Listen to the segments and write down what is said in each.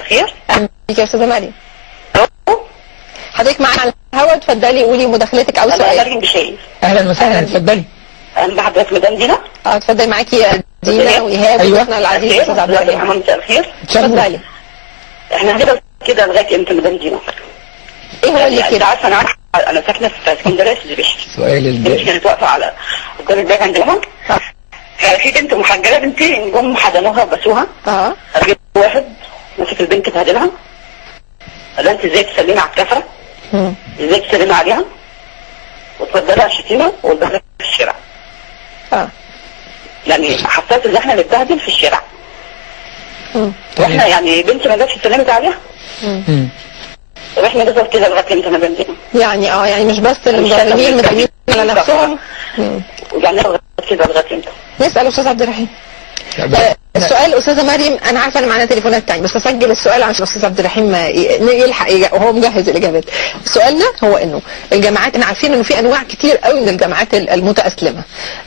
الخير. اهلا بيك يا استاذه مريم. الو. حضرتك معانا على الهواء، اتفضلي قولي مداخلتك او انا سؤالك. مريم بشاير. اهلا وسهلا، اتفضلي. انا بحضرتك مدام دينا. اتفضلي معاكي يا دينا وايهاب أيوة. وضيفنا العزيز الاستاذ عبد الرحيم. مساء الخير. اتفضلي. احنا هنفضل كده لغايه امتى مدام دينا؟ ايه هو اللي انت كده؟ عارفه انا ساكنه في اسكندريه في البشر. سؤال البنت الجاي. كانت واقفه على قدام البيت عندنا. في بنت محجله، بنتين جم حضنوها وبسوها. راجل واحد مسك البنت بهدلها. قال لها انت ازاي تسلمي على الكفره؟ ازاي تسلمي عليها؟ وتفضلها الشتيمه والبهدله في الشارع. يعني حسيت ان احنا نتبهدل في الشارع. واحنا يعني بنت ما جاتش سلمت عليها. طب احنا نفضل كده لغايه امتى مدام دينا؟ يعني مش بس المظاهرين مدمرين على نفسهم. يعني نفضل كده لغايه امتى؟ نسال استاذ عبد الرحيم. السؤال استاذه مريم، انا عارفه ان معانا تليفونات تانية بس اسجل السؤال عشان الاستاذ عبد الرحيم يلحق وهو مجهز الاجابات. سؤالنا هو انه الجامعات، احنا عارفين انه في انواع كتير قوي من الجامعات المتأسلمة،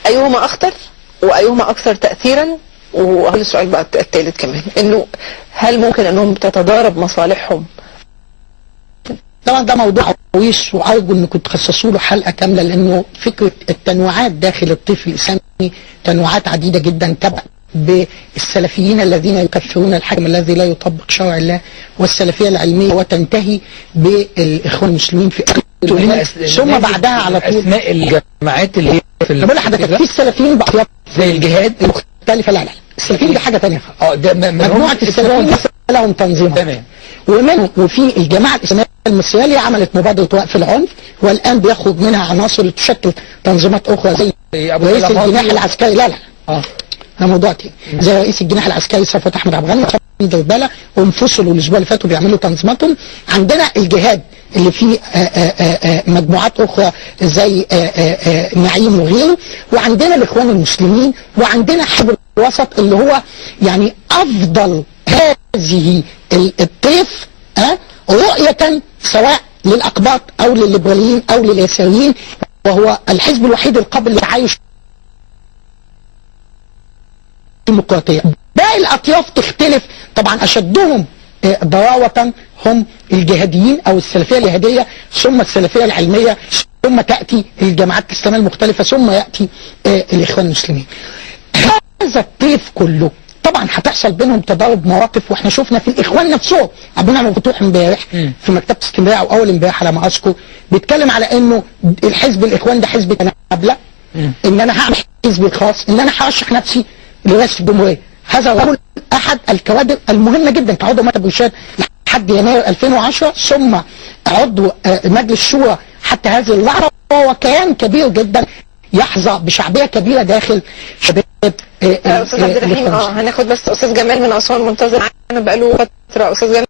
ايهما اخطر وايهما اكثر تأثيرا؟ وهذا السؤال بقى الثالث كمان، انه هل ممكن انهم تتضارب مصالحهم؟ طبعا ده موضوع عويص وارجو انكم تخصصوا له حلقه كامله، لانه فكره التنوعات داخل الطيف الاسلامي تنوعات عديده جدا تبع بالسلفيين الذين يكفرون الحاكم الذي لا يطبق شرع الله، والسلفيه العلميه، وتنتهي بالاخوان المسلمين في ثم بعدها على طول اسماء الجماعات اللي هي في بقول لحضرتك في السلفيين بقى زي الجهاد مختلفه. لا السلفيين دي حاجه ثانيه خالص. ده مجموعه السلفيين لهم تنظيمها. تمام. وفي الجماعه الاسلاميه المصريه اللي عملت مبادره وقف العنف، والان بيخرج منها عناصر تشكل تنظيمات اخرى زي رئيس الجناح العسكري. لا ده موضوع تاني. زي رئيس الجناح العسكري صفوت احمد عبد الغني وحمد البلا، وانفصلوا الاسبوع اللي فات وبيعملوا تنظيماتهم. عندنا الجهاد اللي فيه مجموعات اخرى زي نعيم وغيره، وعندنا الاخوان المسلمين، وعندنا حزب الوسط اللي هو يعني افضل هذه الطيف رؤية سواء للأقباط أو للليبراليين أو لليساريين، وهو الحزب الوحيد القابل للتعايش الديمقراطية. باقي الأطياف تختلف طبعا، أشدهم ضراوة هم الجهاديين أو السلفية الجهادية، ثم السلفية العلمية، ثم تأتي الجماعات الإسلامية المختلفة، ثم يأتي الإخوان المسلمين. هذا الطيف كله طبعا هتحصل بينهم تضارب مواقف، واحنا شفنا في الاخوان نفسهم. عبد عبد الفتوح امبارح في مكتبه اسكندريه او اول امبارح على ما اذكر بيتكلم على انه الحزب الاخوان ده حزب تنابله، ان انا هعمل حزبي الخاص، ان انا هرشح نفسي لرئاسه الجمهوريه. هذا الرجل احد الكوادر المهمه جدا كعضو مكتب ارشاد لحد يناير 2010، ثم عضو مجلس الشورى حتى هذه اللحظه، وهو كيان كبير جدا يحظى بشعبيه كبيره داخل شباب. استاذ عبد الرحيم هناخد بس استاذ جمال من اسوان منتظر معانا بقاله فتره. استاذ جمال